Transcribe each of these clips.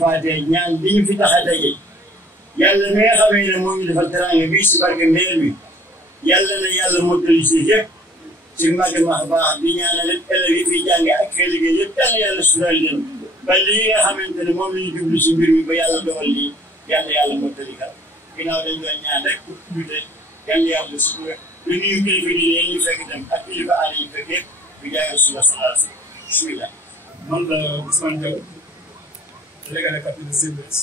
faatee ñaan bi ñu fi tax a daje yàlla mi nga xamee ne moo ñu defal teraanga bii si barke mbéer bi yàlla na yàlla mottali si yëpp si màgg max baax di ñaanal élèves yi fi jànge ak xel liggéey yëpp yàlla sural leen ba lii nga xamante ne moom la ñu jublu si mbir mi ba yàlla dogal lii yàlla mottali ka ginnaaw dañ doon ñaan rek pour tuddute yàlla su lu nuyu kilifa di leen ñu fekk dem ak kilifa aada yi fekk yëpp bu jaayal suba salaat si bismillah. Man la Ousmane Diaw délégué de quartier de CBS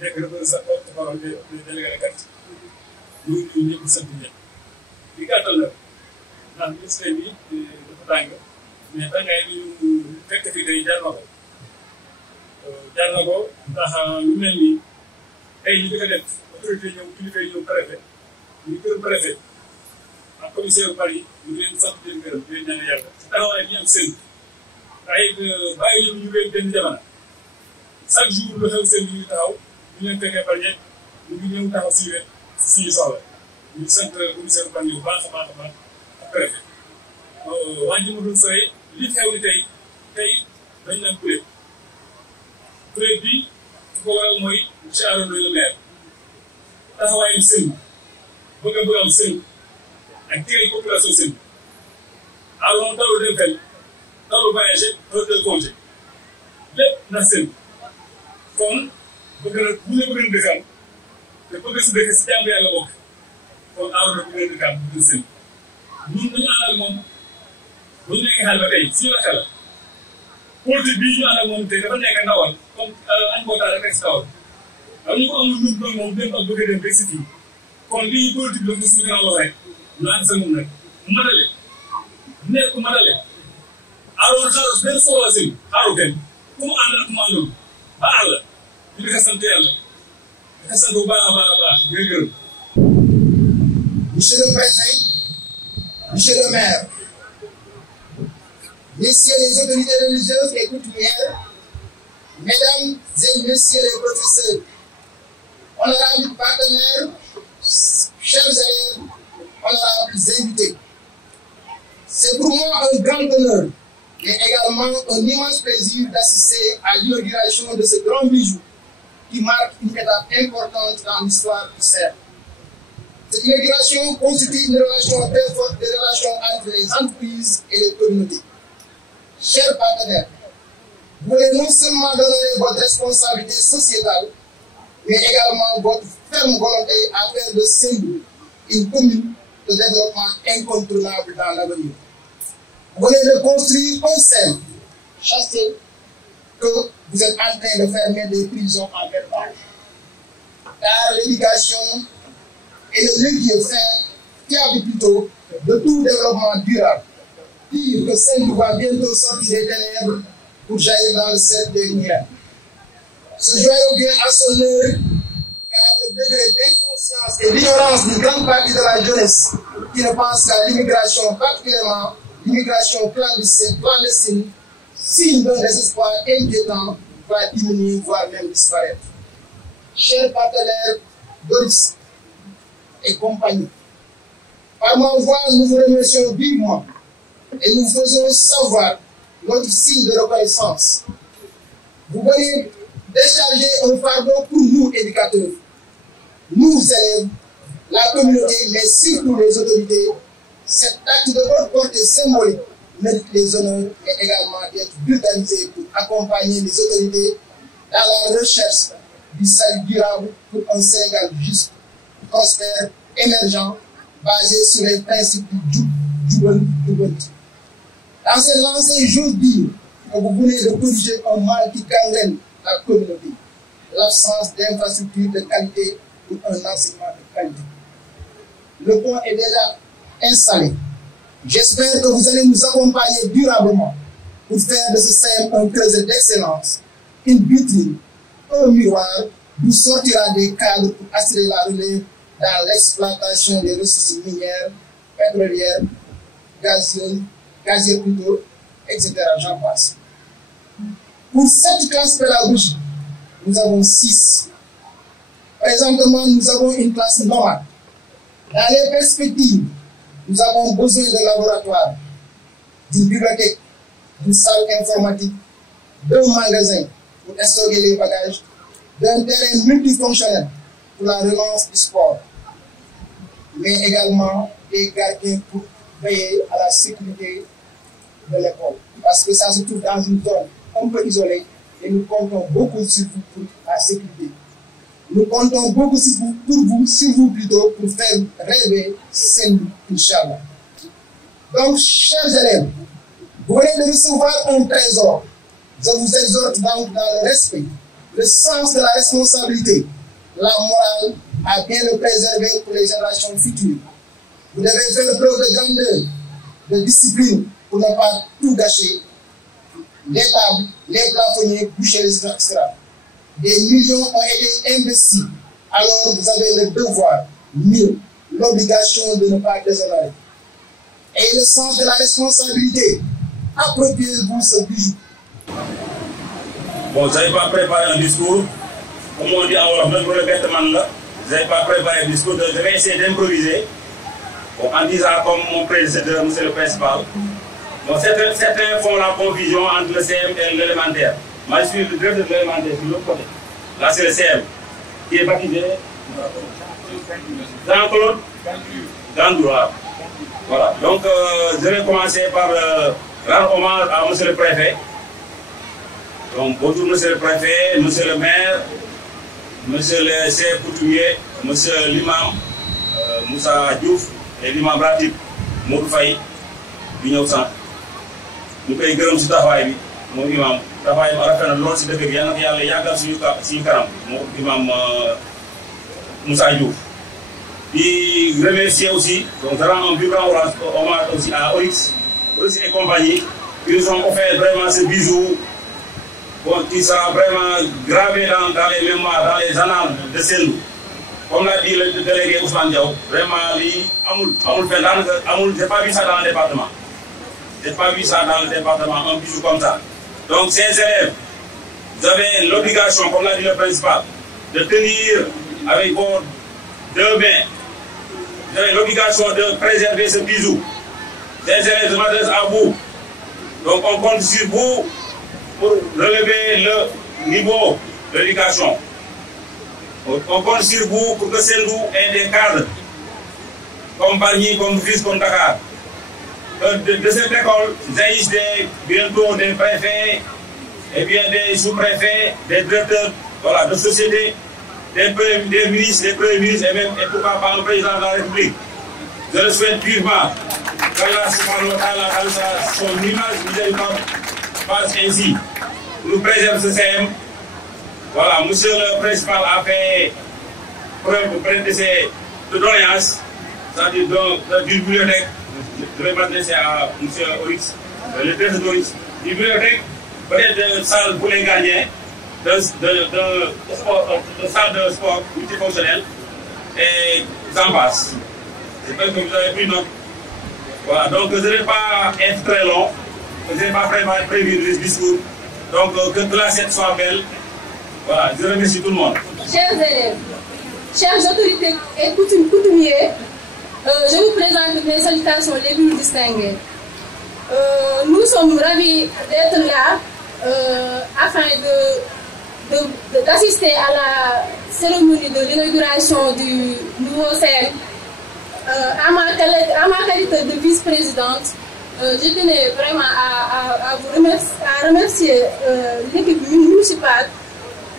nekk représentant porte-parole des délégués de quartier ñu ngi nuyu ñëpp sant ñëpp di gàttal la ndax bis tey bi dafa tàng mais tàngaay bi ñu fekk fi tey jar na ko ndax lu mel ni tey ñu ko def autorité ñëw kilifa yi ñëw préfet ñu gërëm préfet ak commissaire bari ñu leen sant leen gërëm leen ñaan yàlla ci taxawaay bi ñu am seen ay bàyyi ñu leen benn jamono chaque jour lu xew seen ñu taxaw ñu leen fekkee bari ñëpp ñu ngi ñëw taxaw si wet si soxla ñu sant commissaire bari bu baax a baax a baax ak préfet wàññi ma doon sooy li xew ni tey dañ naan kuréel bi ko waral mooy monsieur Arouna le maire taxawaayam seen bëgg a am seen ak tey population seen alors dalu dem fenn dalu voyagé heure de congé lépp na seen kon bëgg na bu ñu bëgg a dëkkal te bëgg si dëkk si jàmm yàlla bokk kon Arouna bu ngeen dëkkaat bu seen ñun dañu ànd ak moom bu ñu nekk xel ba tey si la xel politique bii ñu ànd ak moom tey dafa nekk ndawal comme añ boo taal rek si ndawal am ñu ko amul ñun doon moom dem ak bëgg a dem rek si fii kon lii politique la si gën a wax rek ñu ànd sa moom nag matale nekk matale alors xaaru benn soxla si xaaru kenn ku mu ànd ak mu àndul ba àll ñu di ko sant yàlla di ko sant bu baax a baax a baax di gërëm. Monsieur le préfet, monsieur le maire, messieurs les autorités religieuses et coutumières, mesdames et messieurs les professeurs, honorables partenaires, chers élèves, honorables invités. C'est pour moi un grand honneur et également un immense plaisir d'assister à l'inauguration de ce grand bijou qui marque une étape importante dans l'histoire du CERF. Cette inauguration constitue une relation très forte des relations entre les entreprises et les communautés. Chers partenaires, vous voulez non seulement donner votre responsabilité sociétale, mais également votre ferme volonté à faire de Saint-Louis une commune de développement incontournable dans l'avenir. Vous venez de construire un CERF chassé que vous êtes en train de fermer des prisons en verbal. Car l'éducation est le levier fiable plutôt de tout développement durable. Dire que Saint-Louis va bientôt sortir des ténèbres pour jaillir dans le cercle des lumières. Ce joyau vient à son heure, car le degré d'inconscience et d'ignorance d'une grande partie de la jeunesse qui ne pense qu'à l'immigration, particulièrement l'immigration clandestine, signe d'un désespoir inquiétant, va diminuer, voire même disparaître. Chers partenaires Doris et compagnie, par ma voix, nous vous remercions vivement et nous faisons savoir notre signe de reconnaissance. Vous venez décharger un fardeau pour nous, éducateurs, nous élèves, la communauté, mais surtout les autorités. Cet acte de votre portée symbolique mérite les honneurs et également d'être vulgarisé pour accompagner les autorités dans la recherche du salut durable pour un Sénégal juste, prospère, émergent, basé sur les principes du Jubanti. Dans cette lancée, j'ose dire que vous venez de corriger un mal qui gangrène la communauté, l'absence d'infrastructures de qualité pour un enseignement de qualité. Le pont est déjà installé. J'espère que vous allez nous accompagner durablement pour faire de ce CERF un creuset d'excellence, une vitrine, un miroir d'où sortira des cadres pour assurer la relève dans l'exploitation des ressources minières, pétrolières, gazières plutôt, etc. J'en passe. Pour cette classe pédagogique, nous avons 6. Présentement, nous avons une classe normale. Dans les perspectives, nous avons besoin de laboratoires, d'une bibliothèque, d'une salle informatique, d'un magasin, pour stocker les bagages, d'un terrain multifonctionnel pour la relance du sport, mais également des gardiens pour veiller à la sécurité de l'école. Parce que ça se trouve dans une zone un peu isolée et nous comptons beaucoup sur vous pour la sécurité. Nous comptons beaucoup sur vous plutôt, pour faire rêver Saint-Louis, Inch'Allah. Donc, chers élèves, vous venez de recevoir un trésor. Je vous exhorte donc dans le respect, le sens de la responsabilité, la morale, à bien le préserver pour les générations futures. Vous devez faire preuve de grandeur, de discipline pour ne pas tout gâcher. Les tables, les plafonniers, boucher les extra. Des millions ont été investis. Alors vous avez le devoir, mieux, l'obligation de ne pas déshonorer. Et le sens de la responsabilité, appropriez-vous ce bijou. Bon, je n'avais pas préparé un discours. Comme on dit en Wolof, même pour le bêtement là, je n'avais pas préparé un discours. Je vais essayer d'improviser. Bon, en disant comme mon prédécesseur, monsieur le principal. Bon, certains font la confusion entre le CM et l'élémentaire. Moi, je suis le directeur de l'élémentaire sur l'autre côté. Là, c'est le CM qui est baptisé Jean-Claude Gandoura. Voilà. Donc, je vais commencer par rendre hommage à monsieur le préfet. Donc, bonjour monsieur le préfet, monsieur le maire, monsieur le chef coutumier, monsieur l'imam Moussa Diouf et l'imam Ratib Modou Faye bi ñëw sant ñu koy gërëm si taxawaay bi moom imam taxawaay bi rafet na lool si dëkk bi yal na ko yàlla yàggal suñu kanam moom imam Moussa Diouf. Di remercier aussi, donc je rends un vibrant hommage aussi à Oryx et compagnie qui nous ont offert vraiment ce bijou. Bon, qui sera vraiment gravé dans les mémoires, dans les annales de Saint-Louis. Comme l'a dit le délégué Ousmane Diaw, vraiment, j'ai pas vu ça dans le département. J'ai pas vu ça dans le département, un bijou comme ça. Donc, ces élèves, vous avez l'obligation, comme l'a dit le principal, de tenir avec vos deux mains. Vous avez l'obligation de préserver ce bijou. Ces élèves, je m'adresse à vous. Donc, on compte sur vous pour relever le niveau de l'éducation. On compte sur vous pour que Saint-Louis ait des cadres comme Bargny, comme Fils, comme Dakar. De cette école, jaillissent bientôt des préfets, et bien des sous-préfets, des directeurs voilà, de société, des ministres, des premiers ministres et même et pourquoi pas un président de la République. Je le souhaite vivement qu'Allah subhanahu wa ta'ala, son image miséricorde, passe ainsi. Nous préserve ce CM. Voilà, monsieur le principal a fait preuve de doléance, c'est-à-dire d'une bibliothèque. Je vais m'adresser à monsieur Oryx, le directeur d'Oryx. Une bibliothèque, peut-être de salle pour les gardiens, de salle de sport multifonctionnelle, et j'en passe. J'espère que vous avez pris note. Voilà, donc je ne vais pas être très long, je n'ai pas prévu le discours. Donc que l'assiette soit belle. Voilà, je remercie tout le monde. Chers élèves, chères autorités et coutumiers, je vous présente mes salutations les plus distinguées. Nous sommes ravis d'être là afin d'assister à la cérémonie de l'inauguration du nouveau CM. À ma qualité de vice-présidente, je tenais vraiment à remercier l'équipe municipale.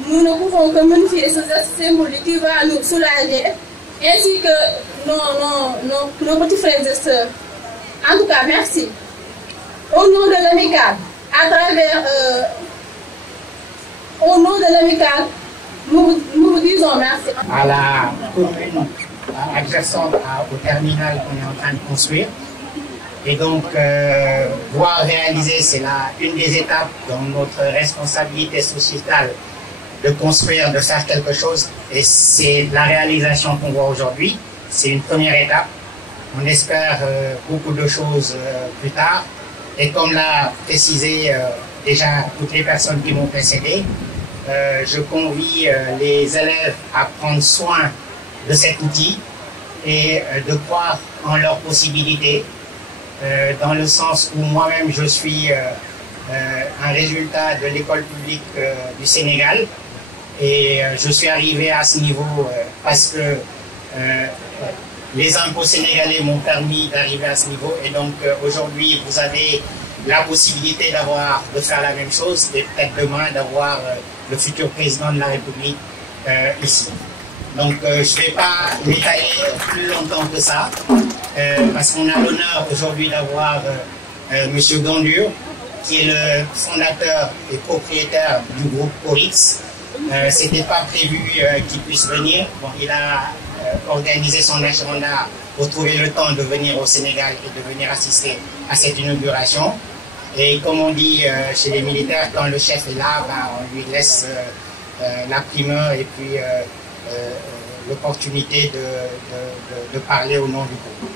Nous ne pouvons que magnifier ce geste symbolique qui va nous soulager, ainsi que nos petits frères et sœurs. En tout cas, merci. Au nom de l'amicale, au nom de l'amicale, nous vous disons merci. À la commune adjacente au terminal qu'on est en train de construire. Et donc, voir réaliser, c'est une des étapes dans notre responsabilité sociétale de construire, de faire quelque chose. Et c'est la réalisation qu'on voit aujourd'hui. C'est une première étape. On espère beaucoup de choses plus tard. Et comme l'a précisé déjà toutes les personnes qui m'ont précédé, je convie les élèves à prendre soin de cet outil et de croire en leurs possibilités, dans le sens où moi-même je suis un résultat de l'école publique du Sénégal. Et je suis arrivé à ce niveau parce que les impôts sénégalais m'ont permis d'arriver à ce niveau. Et donc aujourd'hui, vous avez la possibilité de faire la même chose et peut-être demain d'avoir le futur président de la République ici. Donc je ne vais pas m'étaler plus longtemps que ça parce qu'on a l'honneur aujourd'hui d'avoir M. Gandur, qui est le fondateur et propriétaire du groupe Oryx. C'était pas prévu qu'il puisse venir. Bon, il a organisé son agenda pour trouver le temps de venir au Sénégal et de venir assister à cette inauguration. Et comme on dit chez les militaires, quand le chef est là, on lui laisse la primeur et puis l'opportunité de parler au nom du groupe.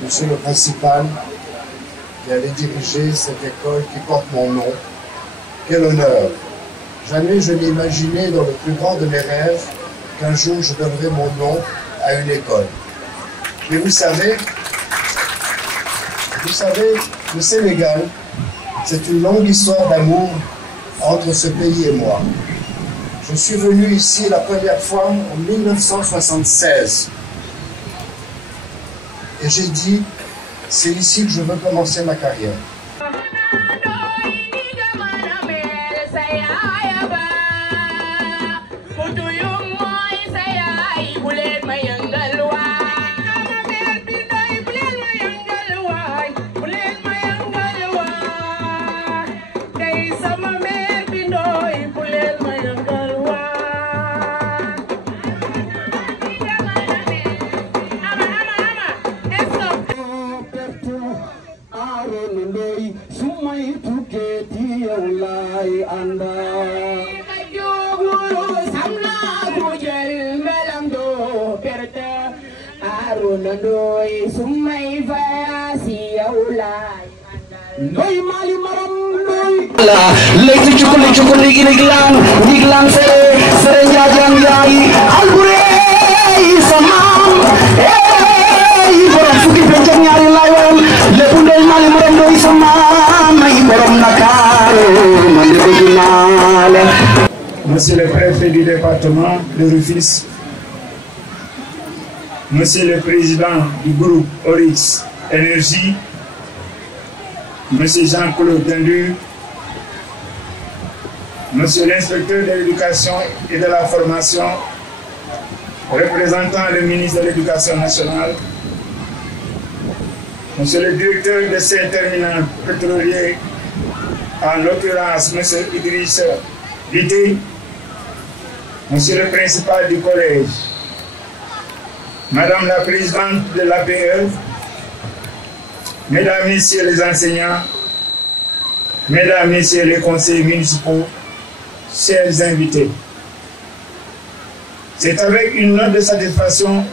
Monsieur le principal, qui allait diriger cette école qui porte mon nom. Quel honneur! Jamais je n'imaginais dans le plus grand de mes rêves qu'un jour je donnerais mon nom à une école. Mais vous savez, le Sénégal, c'est une longue histoire d'amour entre ce pays et moi. Je suis venu ici la première fois en 1976. Et j'ai dit, c'est ici que je veux commencer ma carrière. Leytu cukuli giglan sere njaajan yaay alburey samam borom fukki penc ak ñaari lay woon lépp ndey mali borom doy samam ay borom Dakar man de bëgg naa la. Monsieur le préfet du département de Rufisque, Monsieur le président du groupe Oryx Énergie, Monsieur Jean-Claude Gandur, Monsieur l'inspecteur de l'éducation et de la formation, représentant le ministre de l'Éducation nationale, Monsieur le directeur de ces terminaux pétroliers, en l'occurrence Monsieur Idriss Dité, Monsieur le principal du collège, Madame la présidente de l'APE, Mesdames, Messieurs les enseignants, Mesdames, Messieurs les conseillers municipaux, chers invités, c'est avec une note de satisfaction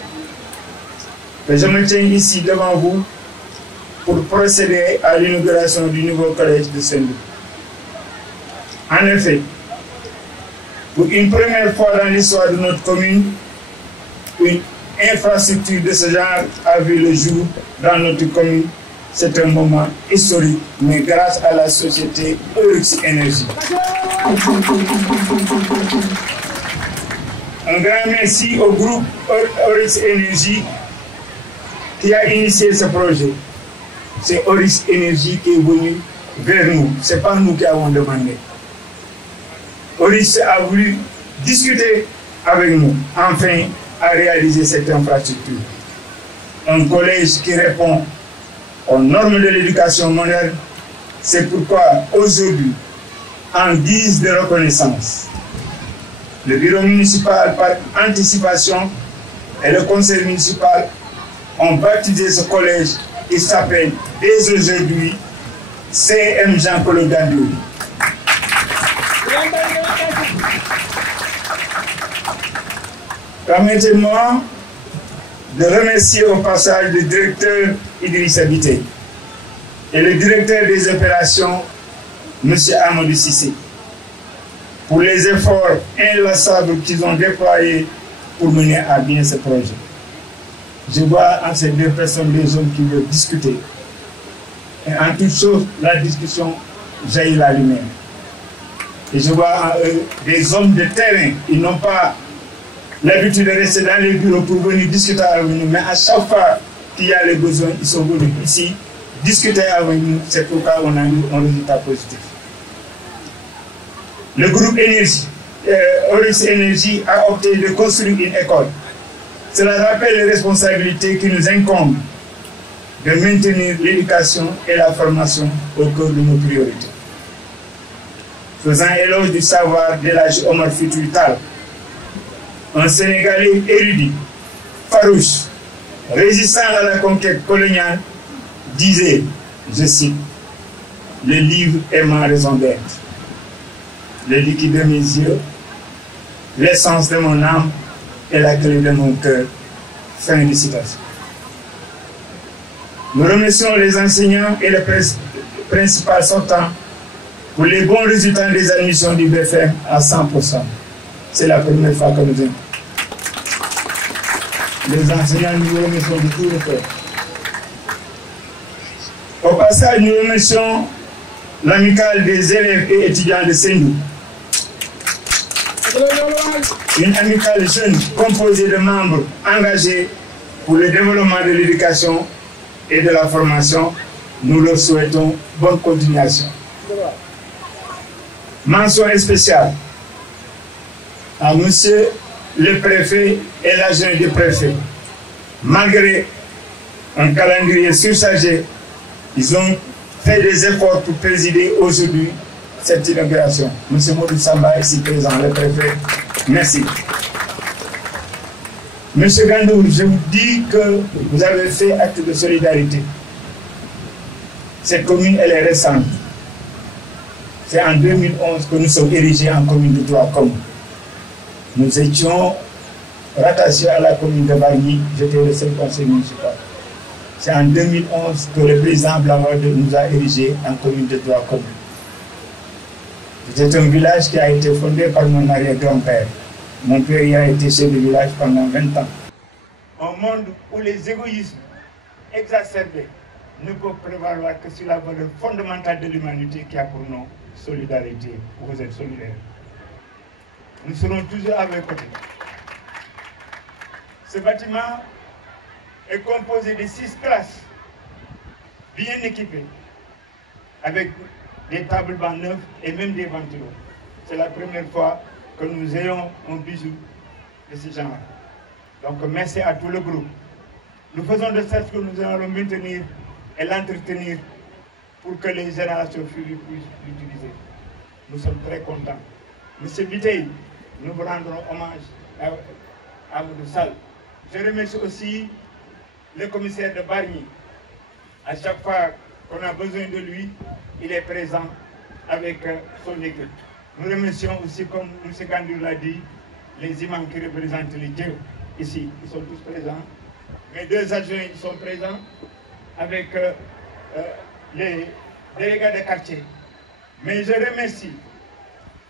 que je me tiens ici devant vous pour procéder à l'inauguration du nouveau collège de Saint-Louis. En effet, pour une première fois dans l'histoire de notre commune, une infrastructure de ce genre a vu le jour dans notre commune. C'est un moment historique, mais grâce à la société Oryx Énergie. Un grand merci au groupe Oryx Énergie qui a initié ce projet. C'est Oryx Énergie qui est venu vers nous. Ce n'est pas nous qui avons demandé. Oris a voulu discuter avec nous, enfin, à réaliser cette infrastructure. Un collège qui répond aux normes de l'éducation moderne. C'est pourquoi aujourd'hui, en guise de reconnaissance, le bureau municipal par anticipation et le conseil municipal ont baptisé ce collège qui s'appelle dès aujourd'hui CM Jean-Claude Gandouli. Permettez-moi de remercier au passage le directeur Idrissa Biteye et le directeur des opérations, M. Amadou Sissé, pour les efforts inlassables qu'ils ont déployés pour mener à bien ce projet. Je vois en ces deux personnes des hommes qui veulent discuter. Et en toute chose, la discussion jaillit la lumière. Et je vois en eux des hommes de terrain. Ils n'ont pas l'habitude de rester dans les bureaux pour venir discuter avec nous, mais à chaque fois qu'il y a les besoins, ils sont venus ici discuter avec nous. C'est pourquoi on a eu un résultat positif. Le groupe Énergie, Oris Énergie, a opté de construire une école. Cela rappelle les responsabilités qui nous incombent de maintenir l'éducation et la formation au cœur de nos priorités. Faisant éloge du savoir de l'âge Omar Foutiyou Tall, un Sénégalais érudit, farouche, résistant à la conquête coloniale, disait, je cite, « Le livre est ma raison d'être, le liquide de mes yeux, l'essence de mon âme et la clé de mon cœur. » Fin de citation. Nous remercions les enseignants et le principal sortant pour les bons résultats des admissions du BFM à 100%. C'est la première fois que nous venons. Les enseignants, nous remercions de tout le cœur. Au passage, nous remercions l'amicale des élèves et étudiants de Sendou. Une amicale jeune composée de membres engagés pour le développement de l'éducation et de la formation. Nous leur souhaitons bonne continuation. Mention spéciale à monsieur le préfet et l'adjoint du préfet. Malgré un calendrier surchargé, ils ont fait des efforts pour présider aujourd'hui cette inauguration. Monsieur Modou Samba, ici présent, le préfet, merci. Monsieur Gandouli, je vous dis que vous avez fait acte de solidarité. Cette commune, elle est récente. C'est en 2011 que nous sommes érigés en commune de droit commun. Nous étions rattachés à la commune de Bargny, j'étais le seul conseiller municipal. C'est en 2011 que le président Blanc-Wade nous a érigés en commune de droit commun. C'est un village qui a été fondé par mon arrière-grand-père. Mon père y a été chef de village pendant 20 ans. Un monde où les égoïsmes exacerbés ne peuvent prévaloir que sur la valeur fondamentale de l'humanité qui a pour nom solidarité. Vous êtes solidaires. Nous serons toujours à vos côtés. Ce bâtiment est composé de 6 classes bien équipées avec des tables bancs neuves et même des ventilos. C'est la première fois que nous ayons un bijou de ce genre. Donc merci à tout le groupe. Nous faisons de sorte que nous allons maintenir et l'entretenir pour que les générations futures puissent l'utiliser. Nous sommes très contents. Monsieur Biteye, nous vous rendrons hommage à votre salle. Je remercie aussi le commissaire de Bargny. À chaque fois qu'on a besoin de lui, il est présent avec son équipe. Nous remercions aussi, comme M. Gandouli l'a dit, les imams qui représentent les dieux ici. Ils sont tous présents. Mes 2 adjoints ils sont présents avec les délégués de quartier. Mais je remercie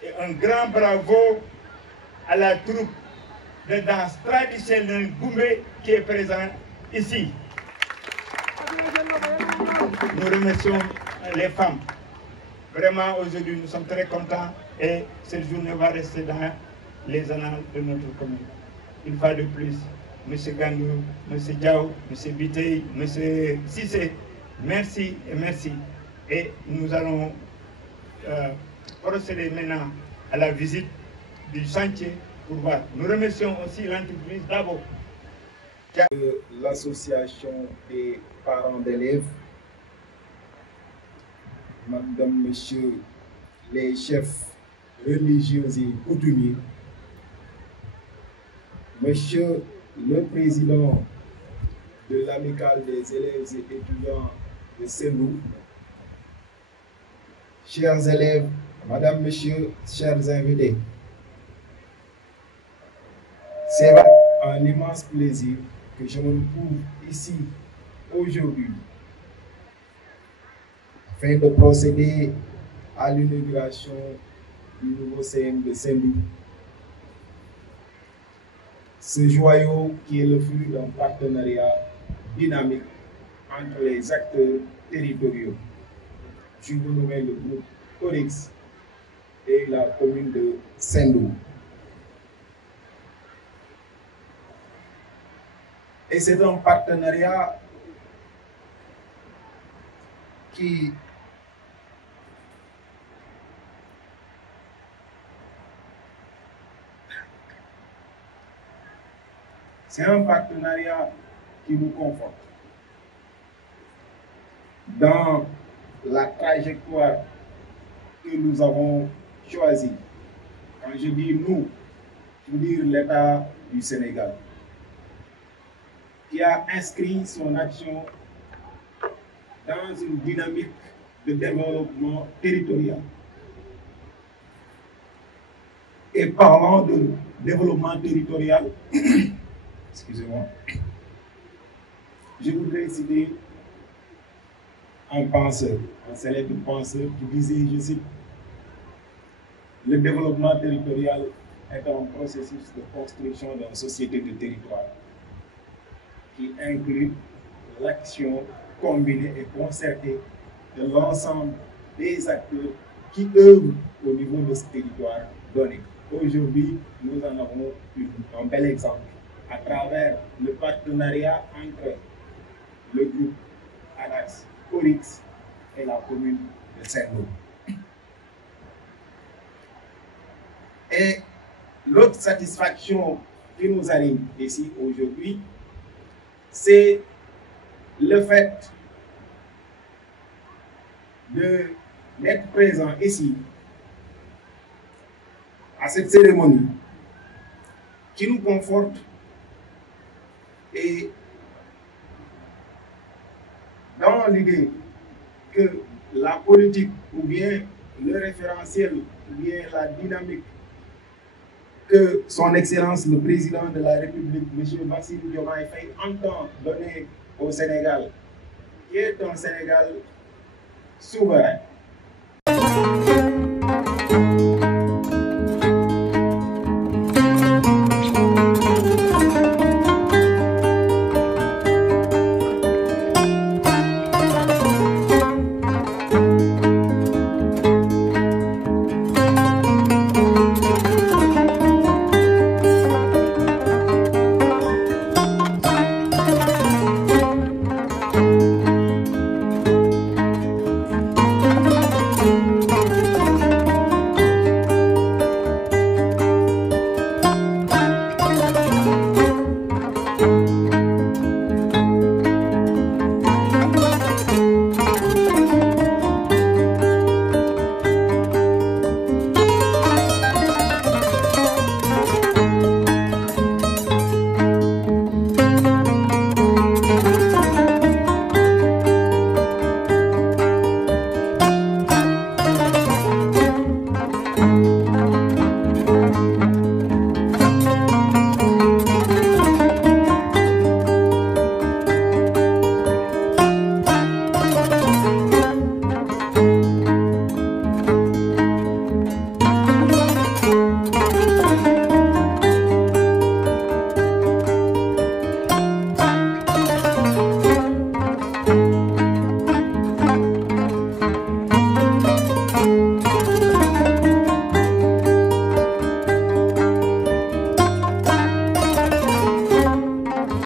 et un grand bravo à la troupe de danse traditionnelle Goumbé qui est présente ici. Nous remercions les femmes. Vraiment, aujourd'hui, nous sommes très contents et cette journée va rester dans les annales de notre commune. Une fois de plus, M. Gandouli, M. Diao, M. Biteye, M. Sissé, merci et merci. Et nous allons procéder maintenant à la visite du chantier pour voir. Nous remercions aussi l'entreprise d'abord. L'association des parents d'élèves, Madame, Monsieur, les chefs religieux et coutumiers, Monsieur le Président de l'Amicale des élèves et étudiants de Saint-Loup, chers élèves, Madame, Monsieur, chers invités, c'est un immense plaisir que je me trouve ici aujourd'hui afin de procéder à l'inauguration du nouveau CM de Saint-Loup. Ce joyau qui est le fruit d'un partenariat dynamique entre les acteurs territoriaux. Je vous nomme le groupe Orix et la commune de Saint-Loup. Et c'est un partenariat qui nous conforte dans la trajectoire que nous avons choisie. Quand je dis nous, je veux dire l'État du Sénégal, qui a inscrit son action dans une dynamique de développement territorial. Et parlant de développement territorial, excusez-moi, je voudrais citer un penseur, un célèbre penseur qui disait, je cite, le développement territorial est un processus de construction d'une société de territoire qui inclut l'action combinée et concertée de l'ensemble des acteurs qui œuvrent au niveau de ce territoire donné. Aujourd'hui, nous en avons un bel exemple à travers le partenariat entre le groupe ADAX, Orix et la commune de Saint-Loup. Et l'autre satisfaction qui nous arrive ici aujourd'hui, c'est le fait d'être présent ici à cette cérémonie qui nous conforte et dans l'idée que la politique ou bien le référentiel ou bien la dynamique que son Excellence le Président de la République, M. Bassirou Diomaye Faye, entend donner au Sénégal, qui est un Sénégal souverain.